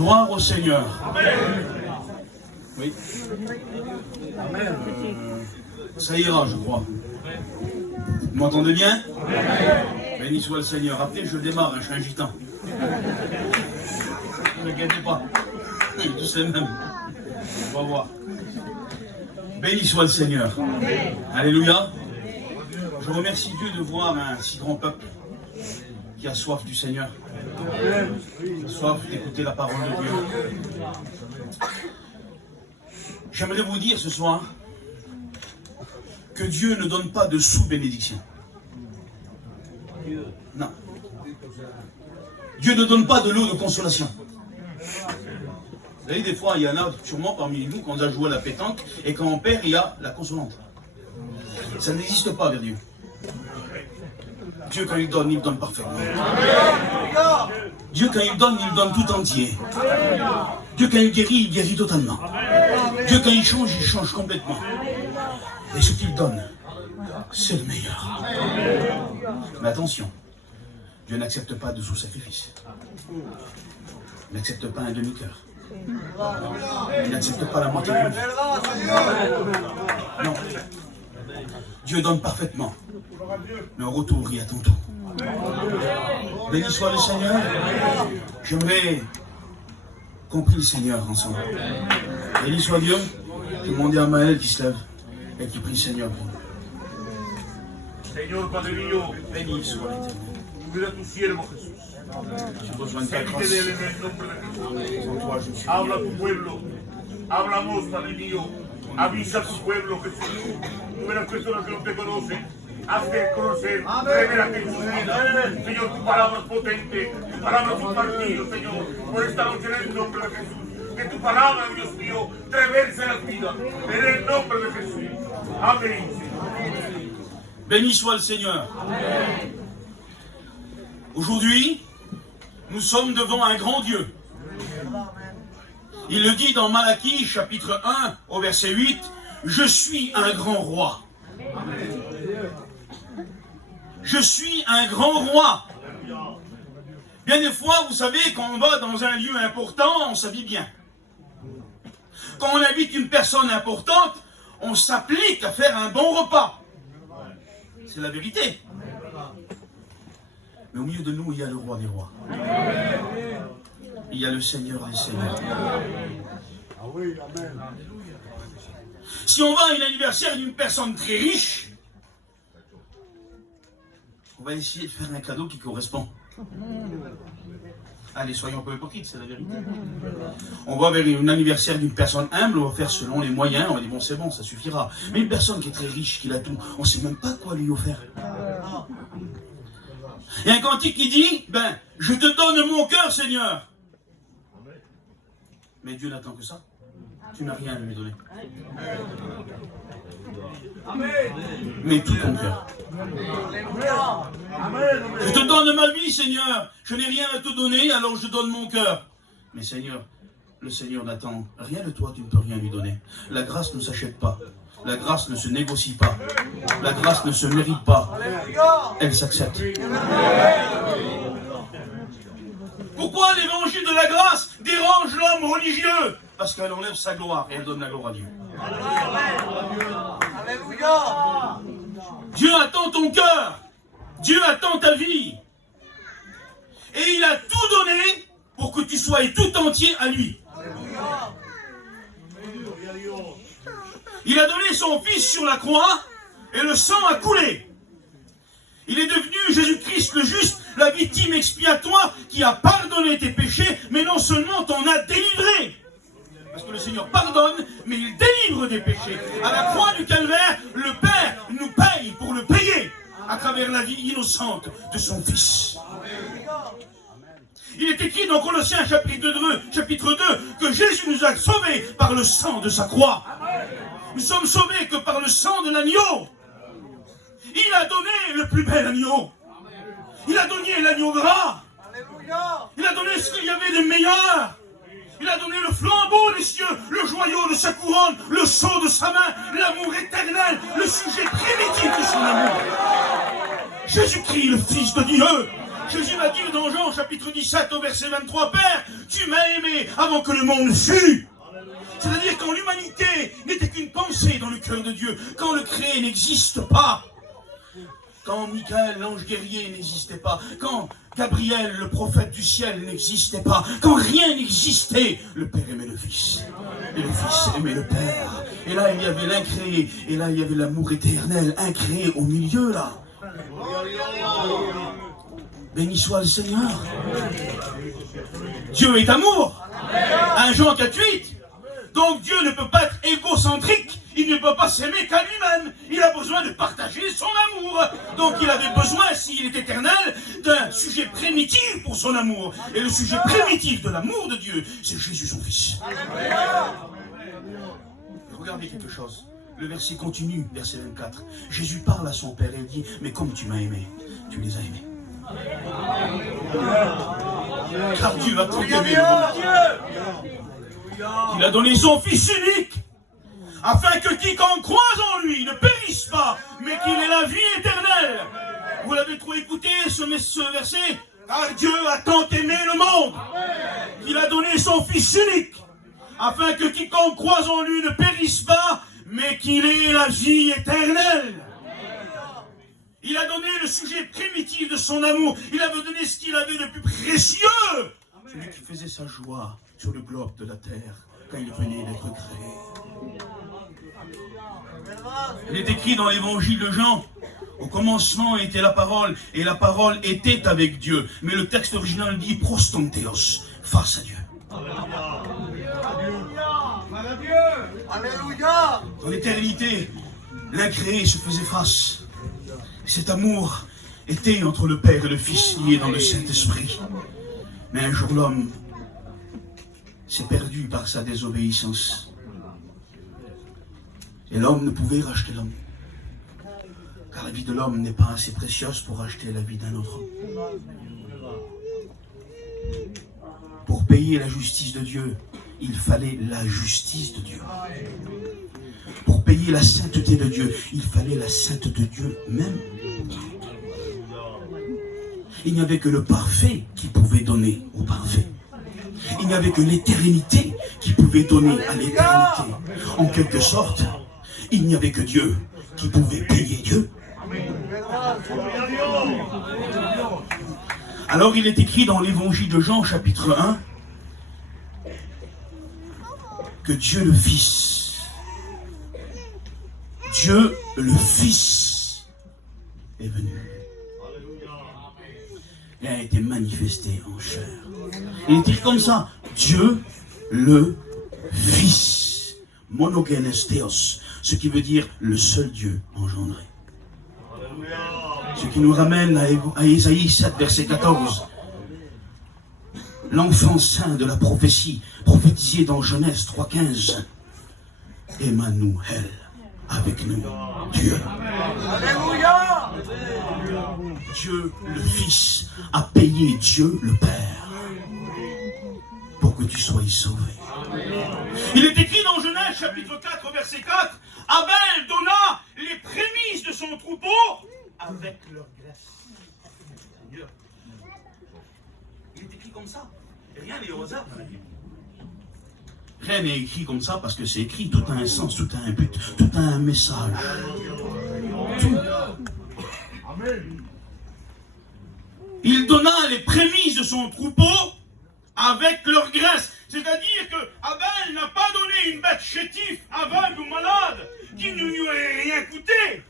Gloire au Seigneur. Oui. Ça ira, je crois. Vous m'entendez bien? Béni soit le Seigneur. Rappelez, je démarre, je suis un gitan. Ne inquiétez pas. Tous les mêmes. On va voir. Béni soit le Seigneur. Alléluia. Je remercie Dieu de voir un si grand peuple qui a soif du Seigneur. Qui a soif d'écouter la parole de Dieu. J'aimerais vous dire ce soir que Dieu ne donne pas de sous-bénédiction. Non. Dieu ne donne pas de l'eau de consolation. Vous savez, des fois, il y en a sûrement parmi nous, quand on a joué à la pétanque, et quand on perd, il y a la consolante. Ça n'existe pas vers Dieu. Dieu, quand il donne parfaitement. Dieu, quand il donne tout entier. Dieu, quand il guérit totalement. Dieu, quand il change complètement. Et ce qu'il donne, c'est le meilleur. Mais attention, Dieu n'accepte pas de sous-sacrifice. Il n'accepte pas un demi-cœur. Il n'accepte pas la moitié d'une vie. Non. Dieu donne parfaitement. Mais en retour, il attend tout. Béni soit le Seigneur. J'aimerais qu'on prie le Seigneur ensemble. Béni soit Dieu. Je demande à Maël qui se lève et qui prie le Seigneur. Señor Padre mío, Béni soit l'Éternel. cuida a tu siervo Jesús. J'ai besoin de ta grâce. Siente de él en el nombre de Jesús. Sans toi, je ne suis Habla a rien. tu pueblo. Háblanos, Padre mío. Avisa a tu pueblo, Jesús. Tú ves las personas que no te conocen. Hazte conocer. Revela Jesús. Señor, tu palabra es potente. Tu palabra es un martillo, Señor. Por esta noche en el nombre de Jesús. Que tu palabra, Dios mío, reverse las vidas. En el nombre de Jesús. Amén. Béni soit le Seigneur. Aujourd'hui, nous sommes devant un grand Dieu. Il le dit dans Malachie, chapitre 1, au verset 8, « Je suis un grand roi. » Je suis un grand roi. Bien des fois, vous savez, quand on va dans un lieu important, on s'habille bien. Quand on invite une personne importante, on s'applique à faire un bon repas. C'est la vérité. Mais au milieu de nous, il y a le roi des rois. Il y a le Seigneur des seigneurs. Si on va à un anniversaire d'une personne très riche, on va essayer de faire un cadeau qui correspond. Allez, soyons un peu hypocrites, c'est la vérité. On va vers un anniversaire d'une personne humble, on va faire selon les moyens, on va dire bon c'est bon, ça suffira. Mais une personne qui est très riche, qui a tout, on ne sait même pas quoi lui offrir. Il y a un cantique qui dit, ben, je te donne mon cœur, Seigneur. Mais Dieu n'attend que ça. Tu n'as rien à lui donner. Mais tout ton cœur. Je te donne ma vie, Seigneur. Je n'ai rien à te donner, alors je donne mon cœur. Mais Seigneur, le Seigneur n'attend rien de toi, tu ne peux rien lui donner. La grâce ne s'achète pas. La grâce ne se négocie pas. La grâce ne se mérite pas. Elle s'accepte. Pourquoi l'évangile de la grâce dérange l'homme religieux? Parce qu'elle enlève sa gloire et elle donne la gloire à Dieu. Alléluia. Dieu attend ton cœur. Dieu attend ta vie. Et il a tout donné pour que tu sois tout entier à lui. Il a donné son Fils sur la croix et le sang a coulé. Il est devenu Jésus-Christ le juste, la victime expiatoire qui a pardonné tes péchés, mais non seulement t'en a délivré. Parce que le Seigneur pardonne, mais il délivre des péchés. À la croix du Calvaire, le Père nous paye pour le payer à travers la vie innocente de son Fils. Il est écrit dans Colossiens chapitre 2 que Jésus nous a sauvés par le sang de sa croix. Nous sommes sauvés que par le sang de l'agneau. Il a donné le plus bel agneau. Il a donné l'agneau gras. Il a donné ce qu'il y avait de meilleur. Il a donné le flambeau des cieux, le joyau de sa couronne, le sceau de sa main, l'amour éternel, le sujet primitif de son amour. Jésus-Christ, le Fils de Dieu. Jésus va dire dans Jean chapitre 17 au verset 23, Père, tu m'as aimé créé avant que le monde fût. C'est-à-dire quand l'humanité n'était qu'une pensée dans le cœur de Dieu, quand le créé n'existe pas, quand Michael, l'ange guerrier, n'existait pas, quand Gabriel, le prophète du ciel, n'existait pas, quand rien n'existait, le Père aimait le Fils, et le Fils aimait le Père. Et là, il y avait l'incréé, et là, il y avait l'amour éternel, incréé au milieu, là. Béni soit le Seigneur. Dieu est amour. 1 Jean 4,8. Donc Dieu ne peut pas être égocentrique, il ne peut pas s'aimer qu'à lui-même. Il a besoin de partager son amour. Donc il avait besoin, s'il est éternel, d'un sujet primitif pour son amour. Et le sujet primitif de l'amour de Dieu, c'est Jésus son Fils. Regardez quelque chose. Le verset continue, verset 24. Jésus parle à son Père et il dit, mais comme tu m'as aimé, tu les as aimés. Car Dieu a tant aimé le monde. Il a donné son Fils unique, afin que quiconque croise en lui ne périsse pas, mais qu'il ait la vie éternelle. Vous l'avez trop écouté, ce verset? Car Dieu a tant aimé le monde, qu'il a donné son Fils unique, afin que quiconque croise en lui ne périsse pas, mais qu'il ait la vie éternelle. Il a donné le sujet primitif de son amour. Il avait donné ce qu'il avait de plus précieux. Celui qui faisait sa joie sur le globe de la terre quand il venait d'être créé. Il est écrit dans l'évangile de Jean, au commencement était la parole, et la parole était avec Dieu. Mais le texte original dit prostanteos, face à Dieu. Alléluia. Dans l'éternité, l'incréé se faisait face. Cet amour était entre le Père et le Fils lié dans le Saint-Esprit. Mais un jour l'homme s'est perdu par sa désobéissance. Et l'homme ne pouvait racheter l'homme. Car la vie de l'homme n'est pas assez précieuse pour racheter la vie d'un autre homme. Pour payer la justice de Dieu, il fallait la justice de Dieu. Pour payer la sainteté de Dieu, il fallait la sainteté de Dieu même. Il n'y avait que le parfait qui pouvait donner au parfait. Il n'y avait que l'éternité qui pouvait donner à l'éternité. En quelque sorte, il n'y avait que Dieu qui pouvait payer Dieu. Alors il est écrit dans l'évangile de Jean, chapitre 1, que Dieu le Fils, Dieu le Fils est venu. Il a été manifesté en chair. Il est écrit comme ça, Dieu le Fils, monogenes theos, ce qui veut dire le seul Dieu engendré. Ce qui nous ramène à Ésaïe 7, verset 14. L'enfant saint de la prophétie, prophétisé dans Genèse 3,15. Emmanuel, avec nous, Dieu. Alléluia. Dieu le Fils a payé Dieu le Père pour que tu sois sauvé. Il est écrit dans Genèse chapitre 4, verset 4, Abel donna les prémices de son troupeau avec leur graisse. Seigneur. Il est écrit comme ça. Rien n'est au hasard dans la Bible. Rien n'est écrit comme ça parce que c'est écrit. Tout a un sens, tout a un but, tout a un message. Tout. Il donna les prémices de son troupeau avec leur graisse. C'est-à-dire que Abel n'a pas donné une bête chétive, aveugle ou malade, qui ne lui aurait rien coûté.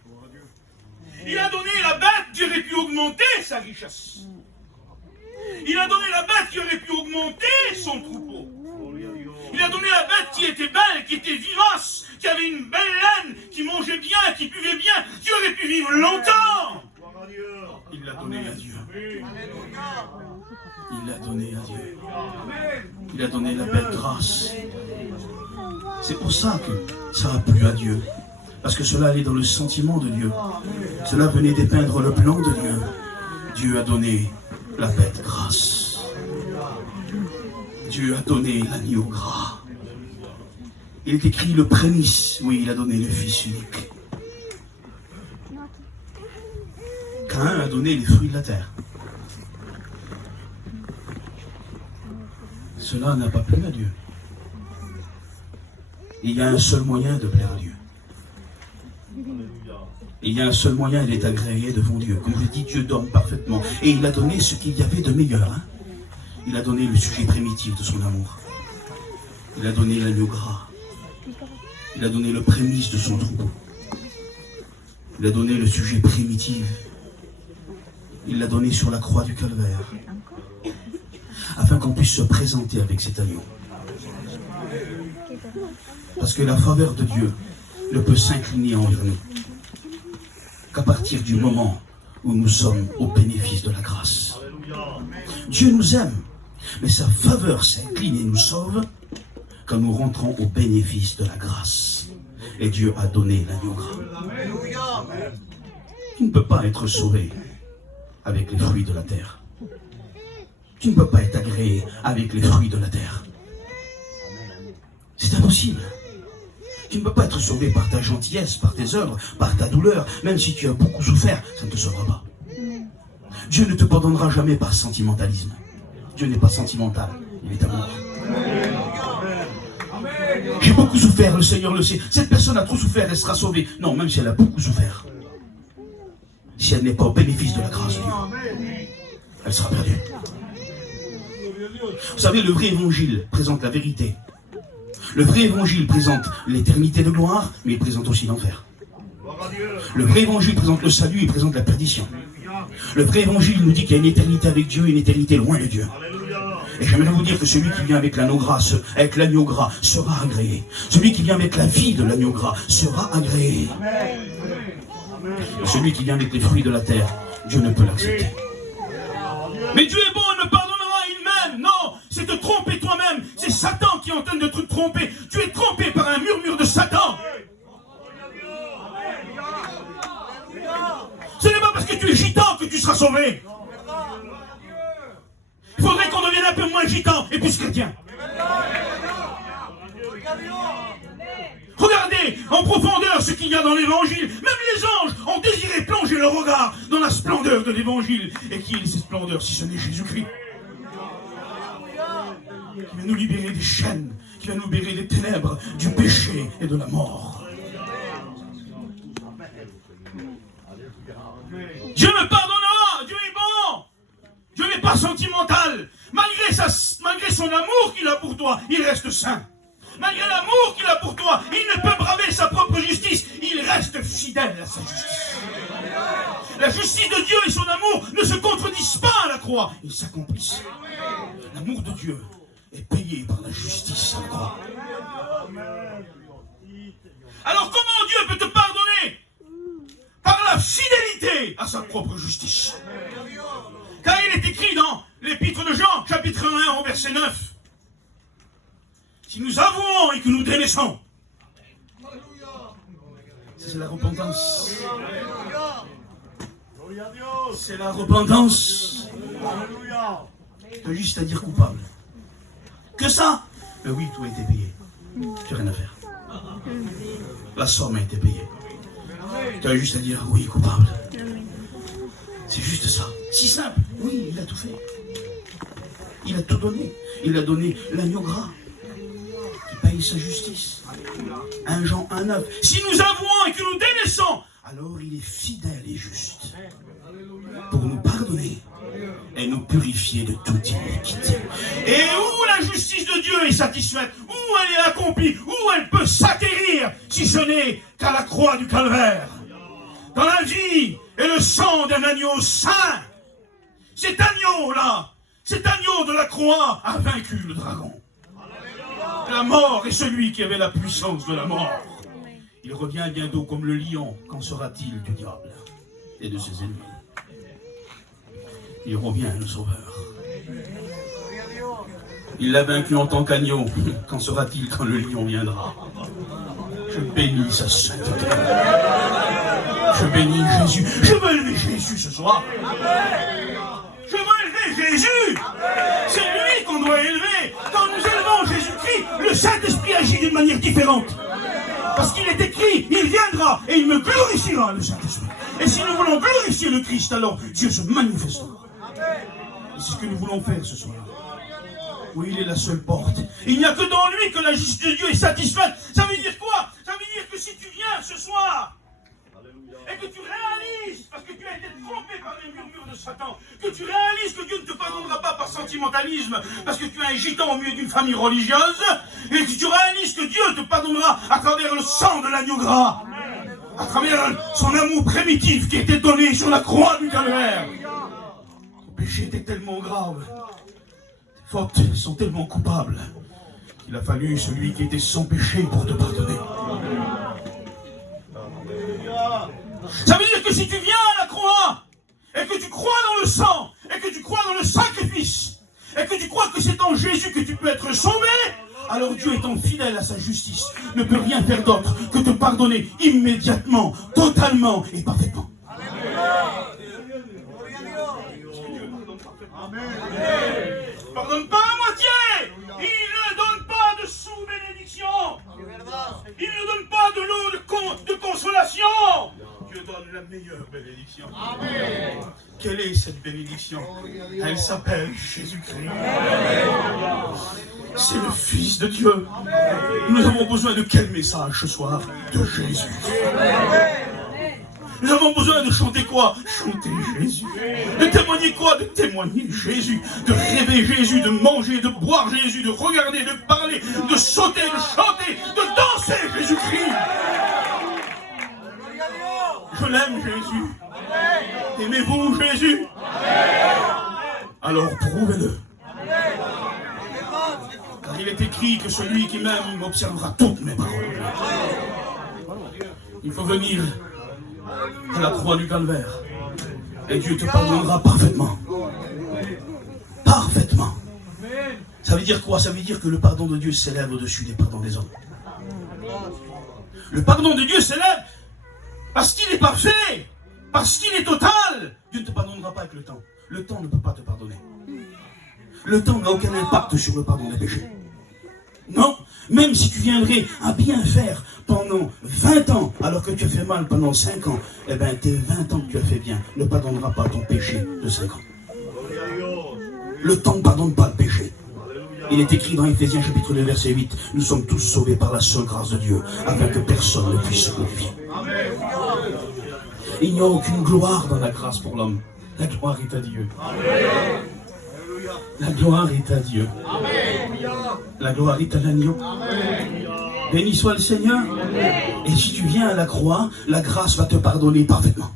Il a donné la bête qui aurait pu augmenter sa richesse. Il a donné la bête qui aurait pu augmenter son troupeau. Il a donné la bête qui était belle, qui était vivace, qui avait une belle laine, qui mangeait bien, qui buvait bien, qui aurait pu vivre longtemps. Il l'a donné à Dieu. Il l'a donné à Dieu. Il a donné la belle grâce. C'est pour ça que ça a plu à Dieu. Parce que cela allait dans le sentiment de Dieu. Cela venait dépeindre le plan de Dieu. Dieu a donné la bête grâce. Dieu a donné l'agneau gras. Il est écrit le prémice. Oui, il a donné le Fils unique. Caïn a donné les fruits de la terre. Cela n'a pas plu à Dieu. Il y a un seul moyen de plaire à Dieu. Il y a un seul moyen d'être agréé devant Dieu. Comme je dis, Dieu donne parfaitement. Et il a donné ce qu'il y avait de meilleur. Hein. Il a donné le sujet primitif de son amour. Il a donné l'agneau gras. Il a donné le prémisse de son troupeau. Il a donné le sujet primitif. Il l'a donné sur la croix du calvaire. Afin qu'on puisse se présenter avec cet agneau. Parce que la faveur de Dieu ne peut s'incliner envers nous qu'à partir du moment où nous sommes au bénéfice de la grâce. Dieu nous aime, mais sa faveur s'incline et nous sauve quand nous rentrons au bénéfice de la grâce. Et Dieu a donné l'agneau gras. Tu ne peux pas être sauvé avec les fruits de la terre. Tu ne peux pas être agréé avec les fruits de la terre. C'est impossible. Tu ne peux pas être sauvé par ta gentillesse, par tes œuvres, par ta douleur. Même si tu as beaucoup souffert, ça ne te sauvera pas. Dieu ne te pardonnera jamais par sentimentalisme. Dieu n'est pas sentimental, il est amour. J'ai beaucoup souffert, le Seigneur le sait. Cette personne a trop souffert, elle sera sauvée. Non, même si elle a beaucoup souffert. Si elle n'est pas au bénéfice de la grâce de Dieu, elle sera perdue. Vous savez, le vrai évangile présente la vérité. Le vrai évangile présente l'éternité de gloire, mais il présente aussi l'enfer. Le vrai évangile présente le salut, il présente la perdition. Le vrai évangile nous dit qu'il y a une éternité avec Dieu et une éternité loin de Dieu. Et j'aimerais vous dire que celui qui vient avec l'agneau gras, sera agréé. Celui qui vient avec la vie de l'agneau gras sera agréé. Et celui qui vient avec les fruits de la terre, Dieu ne peut l'accepter. Mais Dieu est bon, il me pardonnera, il m'aime. Non, c'est te tromper toi-même. C'est Satan qui est en train de te tromper. Tu es trompé par un murmure de Satan. Ce n'est pas parce que tu es gitan que tu seras sauvé. Il faudrait qu'on devienne un peu moins gitan et plus chrétien. Regardez en profondeur ce qu'il y a dans l'évangile. Même les anges ont désiré plonger leur regard dans la splendeur de l'évangile. Et qui est cette splendeur si ce n'est Jésus-Christ? Qui va nous libérer des chaînes, qui va nous libérer des ténèbres, du péché et de la mort. Dieu me pardonnera, Dieu est bon. Dieu n'est pas sentimental. Malgré son amour qu'il a pour toi, il reste saint. Malgré l'amour qu'il a pour toi, il ne peut braver sa propre justice. Il reste fidèle à sa justice. La justice de Dieu et son amour ne se contredisent pas à la croix. Ils s'accomplissent. L'amour de Dieu est payé par la justice à la croix. Alors comment Dieu peut te pardonner? Par la fidélité à sa propre justice. Car il est écrit dans l'épître de Jean, chapitre 1, au verset 9. Si nous avouons et que nous délaissons, c'est la repentance. C'est la repentance. Tu as juste à dire coupable. Que ça? Mais oui, tout a été payé. Tu n'as rien à faire. La somme a été payée. Tu as juste à dire oui, coupable. C'est juste ça. Si simple. Oui, il a tout fait. Il a tout donné. Il a donné l'agneau gras qui paye sa justice. 1 Jean 1,9. Si nous avouons et que nous délaissons, alors il est fidèle et juste pour nous pardonner et nous purifier de toute iniquité. Et où la justice de Dieu est satisfaite, où elle est accomplie, où elle peut s'acquérir, si ce n'est qu'à la croix du calvaire. Dans la vie et le sang d'un agneau saint. Cet agneau-là, cet agneau de la croix a vaincu le dragon. La mort est celui qui avait la puissance de la mort. Il revient bientôt comme le lion. Qu'en sera-t-il du diable et de ses ennemis? Il revient, le Sauveur. Il l'a vaincu en tant qu'agneau. Qu'en sera-t-il quand le lion viendra? Je bénis sa sainteté. Je bénis Jésus. Je veux élever Jésus ce soir. Je veux élever Jésus. C'est lui qu'on doit élever. Quand nous élevons Jésus-Christ, le Saint-Esprit agit d'une manière différente. Parce qu'il est écrit, il viendra et il me glorifiera, le Saint-Esprit. Et si nous voulons glorifier le Christ, alors Dieu se manifestera. Et c'est ce que nous voulons faire ce soir. Oui, il est la seule porte. Il n'y a que dans lui que la justice de Dieu est satisfaite. Ça veut dire quoi? Ça veut dire que si tu viens ce soir et que tu réalises, parce que tu as été trompé par les murmures de Satan, que tu réalises que Dieu ne te pardonnera pas par sentimentalisme, parce que tu es un gitan au milieu d'une famille religieuse, et que tu réalises que Dieu te pardonnera à travers le sang de l'agneau gras, à travers son amour primitif qui était donné sur la croix du calvaire. Ton péché était tellement grave, tes fautes sont tellement coupables, qu'il a fallu celui qui était sans péché pour te pardonner. Ça veut dire que si tu viens à la croix, et que tu crois dans le sang, et que tu crois dans le sacrifice, et que tu crois que c'est en Jésus que tu peux être sauvé, alors Dieu étant fidèle à sa justice, ne peut rien faire d'autre que te pardonner immédiatement, totalement et parfaitement. Pardonne pas à moitié. Il ne donne pas de sous-bénédiction. Il ne donne pas de l'eau de consolation. Dieu donne la meilleure bénédiction. Amen. Quelle est cette bénédiction? Elle s'appelle Jésus-Christ. C'est le Fils de Dieu. Nous avons besoin de quel message ce soir? De Jésus. Nous avons besoin de chanter quoi? Chanter Jésus. De témoigner quoi? De témoigner Jésus. De rêver Jésus, de manger, de boire Jésus, de regarder, de parler, de sauter, de chanter, de danser Jésus-Christ. Je l'aime Jésus. Aimez-vous Jésus? Alors prouvez-le. Car il est écrit que celui qui m'aime observera toutes mes paroles. Il faut venir à la croix du calvaire et Dieu te pardonnera parfaitement. Parfaitement. Ça veut dire quoi? Ça veut dire que le pardon de Dieu s'élève au-dessus des pardons des hommes. Le pardon de Dieu s'élève parce qu'il est parfait, parce qu'il est total. Dieu ne te pardonnera pas avec le temps. Le temps ne peut pas te pardonner. Le temps n'a aucun impact sur le pardon des péchés. Non, même si tu viendrais à bien faire pendant 20 ans, alors que tu as fait mal pendant 5 ans, eh bien tes 20 ans que tu as fait bien ne pardonnera pas ton péché de 5 ans. Le temps ne pardonne pas le péché. Il est écrit dans Éphésiens chapitre 2 verset 8, nous sommes tous sauvés par la seule grâce de Dieu, afin que personne ne puisse se glorifier. Il n'y a aucune gloire dans la grâce pour l'homme. La gloire est à Dieu. La gloire est à Dieu. La gloire est à l'agneau. Béni soit le Seigneur. Et si tu viens à la croix, la grâce va te pardonner parfaitement.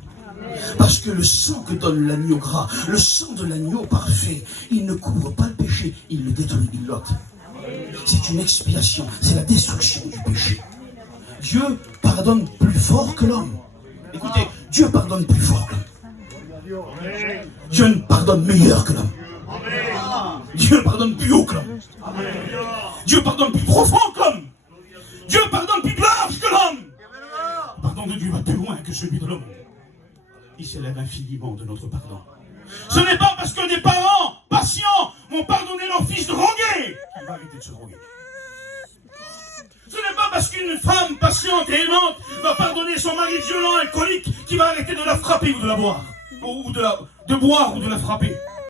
Parce que le sang que donne l'agneau gras, le sang de l'agneau parfait, il ne couvre pas le péché, il le détruit, il l'ôte. C'est une expiation, c'est la destruction du péché. Dieu pardonne plus fort que l'homme. Écoutez, Dieu pardonne plus fort que l'homme. Dieu ne pardonne meilleur que l'homme. Dieu pardonne plus haut que l'homme. Dieu pardonne plus profond que l'homme. Dieu pardonne plus large que l'homme. Le pardon de Dieu va plus loin que celui de l'homme. Il s'élève infiniment de notre pardon. Ce n'est pas parce que des parents patients m'ont pardonné leur fils de droguer qu'il va arrêter de se droguer. Ce n'est pas parce qu'une femme patiente et aimante va pardonner son mari violent, alcoolique, qui va arrêter de la frapper ou de la boire. Ou de boire ou de la frapper.